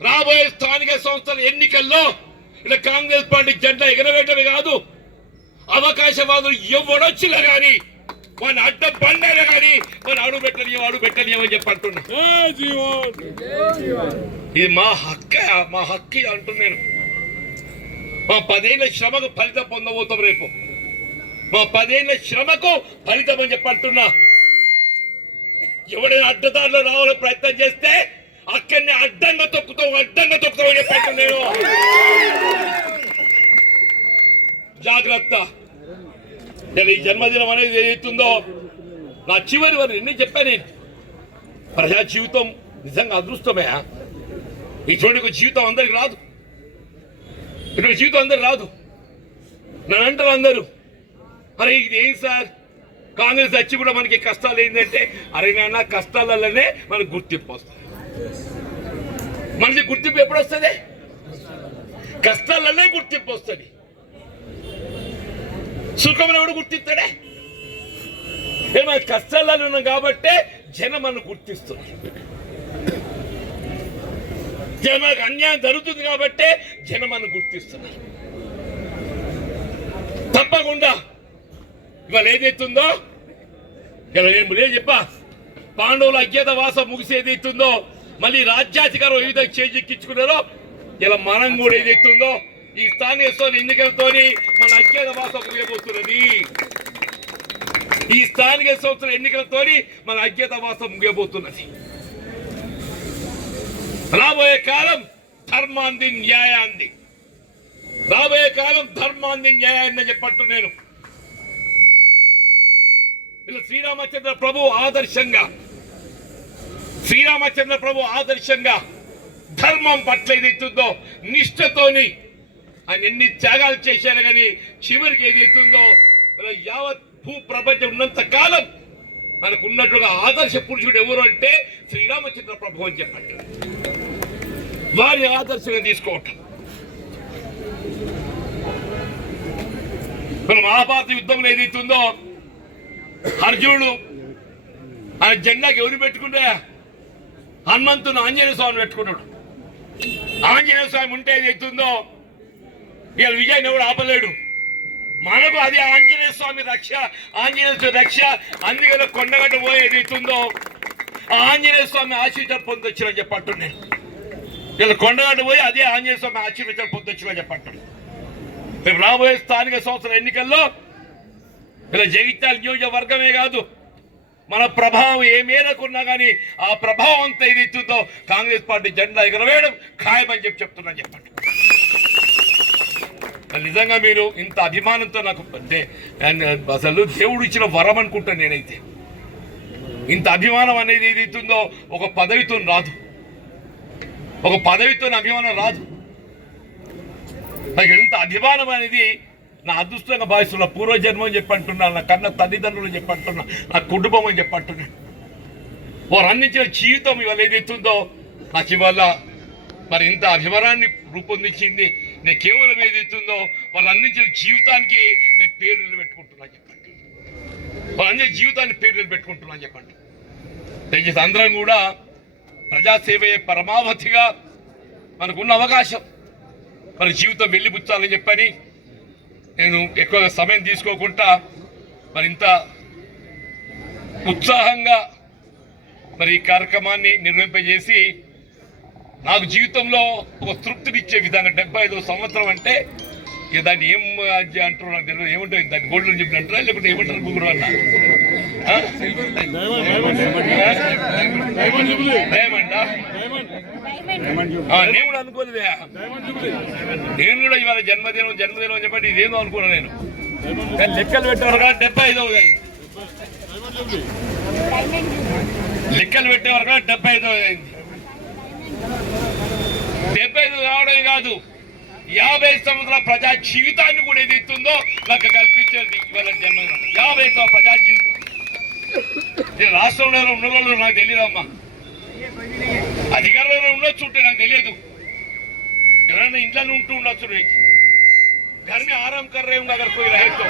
రాబోయే స్థానిక సంస్థల ఎన్నికల్లో ఇలా కాంగ్రెస్ పార్టీ జెండా ఎగరవేయటమే కాదు అవకాశవాదులు ఎవడొచ్చినా గాని వాడిని అడ్డ బండైనా గాని వాడిని అడుగు పెట్టని అడుగు పెట్టని అని చెప్పి అంటున్నా. ఇది మా హక్క మా హక్కి అంటున్నాను మా పదేళ్ళ శ్రమకు ఫలితం పొందబోతాం రేపు. మా పదేళ్ళ శ్రమకు ఫలితం అని చెప్పి అంటున్నా. ఎవడైనా అడ్డదారిలో రావాలని ప్రయత్నం చేస్తే అక్కడిని అడ్డంగా తొక్కుతాం అడ్డంగా తొక్కుతాం అని చెప్పాను నేను. జాగ్రత్త. నేను ఈ జన్మదినం అనేది ఏదైతుందో నా చివరి వారు ఎన్ని చెప్పాను ప్రజా జీవితం నిజంగా అదృష్టమే. ఇటువంటి ఒక జీవితం అందరికి రాదు. ఇటువంటి జీవితం అందరికి రాదు. నన్ను అంటారు అందరూ అరే ఇది ఏం సార్? కాంగ్రెస్ వచ్చి కూడా మనకి కష్టాలు ఏంటంటే అరే నాన్న కష్టాలలోనే మనకు గుర్తింపు వస్తుంది. మనది గుర్తింపు ఎప్పుడు వస్తుంది కష్టాలనే గుర్తింపు వస్తుంది సుఖంలో కూడా గుర్తిస్తాడే ఏమో కష్టాలలో ఉన్నాం కాబట్టే జనం మనం గుర్తిస్తుంది. జనకు అన్యాయం జరుగుతుంది కాబట్టే జనం మనం గుర్తిస్తున్నారు. తప్పకుండా ఇవాళ ఏదైతుందో ఇలా ఏం లేదు చెప్పా. పాండవుల అజ్ఞాత వాసం ముగిసేదైతుందో మళ్ళీ రాజ్యాధికారం ఏ విధంగా చేజిక్కించుకున్నారో ఇలా మనం కూడా ఏదైతుందో ఈ స్థానిక సంస్థల ఎన్నికలతోని మన అజ్ఞాత వాసం ముగియబోతున్నది. ఈ స్థానిక సంస్థల ఎన్నికలతో మన అజ్ఞాత భాష ముగియబోతున్నది. రాబోయే కాలం ధర్మాంది న్యాయాంది రాబోయే కాలం ధర్మాంది న్యాయాన్ని చెప్పట్టు నేను ఇలా శ్రీరామచంద్ర ప్రభు ఆదర్శంగా శ్రీరామచంద్ర ప్రభు ఆదర్శంగా ధర్మం పట్ల ఏదైతుందో నిష్ఠతోని ఆయన ఎన్ని త్యాగాలు చేశారు కానీ చివరికి ఏదైతుందో యావత్ భూ ప్రపంచం ఉన్నంత కాలం మనకు ఉన్నట్లుగా ఆదర్శ పురుషుడు ఎవరు అంటే శ్రీరామచంద్ర ప్రభు అని చెప్పండి. వారి ఆదర్శంగా తీసుకోవటం. మన మహాభారత యుద్ధంలో ఏదైతుందో అర్జునుడు ఆయన జెండాకి ఎవరు పెట్టుకుంటే హనుమంతుని ఆంజనేయ స్వామిని పెట్టుకున్నాడు. ఆంజనేయ స్వామి ఉంటే ఏదైతుందో ఇలా విజయాన్ని ఎవడు ఆపలేడు. మనకు అదే ఆంజనేయ స్వామి రక్ష ఆంజనేయ స్వామి రక్ష. అందుకని కొండగట్ట పోయి ఏదైతుందో ఆ ఆంజనేయ స్వామి ఆశీర్వాదం పొందొచ్చిన చెప్పంటున్నాను ఇలా కొండగట్ట పోయి అదే ఆంజనేయ స్వామి ఆశీర్వాదం పొందొచ్చునని చెప్పంటున్నాను రేపు రాబోయే స్థానిక సంవత్సరం ఎన్నికల్లో ఇలా జగిత్యాల నియోజకవర్గమే కాదు మన ప్రభావం ఏ మేరకున్నా కానీ ఆ ప్రభావం అంతా ఇది ఇస్తుందో కాంగ్రెస్ పార్టీ జెండా ఎగరవేయడం ఖాయమని చెప్పి చెప్తున్నా చెప్పండి. నిజంగా మీరు ఇంత అభిమానంతో నాకు అంటే అండ్ అసలు దేవుడు ఇచ్చిన వరం అనుకుంటాను నేనైతే. ఇంత అభిమానం అనేది ఏది ఇస్తుందో ఒక పదవితో రాదు. ఒక పదవితో అభిమానం రాదు. నాకు ఎంత అభిమానం అనేది నా అదృష్టంగా భావిస్తున్నా పూర్వజన్మం అని చెప్పి నా కన్న తల్లిదండ్రులు చెప్పి అంటున్నా నా కుటుంబం అని చెప్పి అంటున్నా వారు అందించిన జీవితం ఇవాళ ఏదైతుందో నాకు ఇవాళ మరి ఇంత అభిమానాన్ని రూపొందించింది నేను కేవలం ఏదైతుందో వాళ్ళు అందించిన జీవితానికి నేను పేరు నిలబెట్టుకుంటున్నా చెప్పండి వాళ్ళు అందించిన జీవితాన్ని పేరు నిలబెట్టుకుంటున్నా చెప్పండి దయచేసి అందరం కూడా ప్రజాసేవయే పరమావధిగా మనకున్న అవకాశం. మన జీవితం వెళ్ళిపుచ్చాలని చెప్పని నేను ఎక్కువ సమయం తీసుకోకుండా మరి ఇంత ఉత్సాహంగా మరి ఈ కార్యక్రమాన్ని నిర్వహింపజేసి నాకు జీవితంలో ఒక తృప్తినిచ్చే విధంగా డెబ్బై ఐదో సంవత్సరం అంటే ఇక దాన్ని ఏం అంటారు నాకు తెలియదు ఏముంటుంది దాన్ని గోల్డ్ అని చెప్పి అంటారా లేకుంటే ఏమంటారు ముగ్గురు అన్న డైమండ్ నేను కూడా అనుకోలేదే నేను కూడా ఇవాళ జన్మదినం జన్మదినం అని చెప్పండి ఇదేదో అనుకున్నా నేను. కానీ లెక్కలు పెట్టేవారు కదా డెబ్బై ఐదో లెక్కలు పెట్టేవారు కదా డెబ్బై ఐదో అయింది డెబ్బై ఐదు కావడమే కాదు యాభై సంవత్సరాల ప్రజా జీవితాన్ని కూడా ఏది ఇస్తుందో నాకు కల్పించేది ఇవాళ జన్మదినం. యాభై సంవత్సరాల ప్రజా జీవితం. నేను రాష్ట్రంలో ఉన్న వాళ్ళు నాకు తెలియదమ్మా. ఉండొచ్చు ఉంటే నాకు తెలియదు ఎవరైనా ఇంట్లో ఉంటూ ఉండొచ్చు घर में आराम कर रहे होंगे अगर कोई रहे तो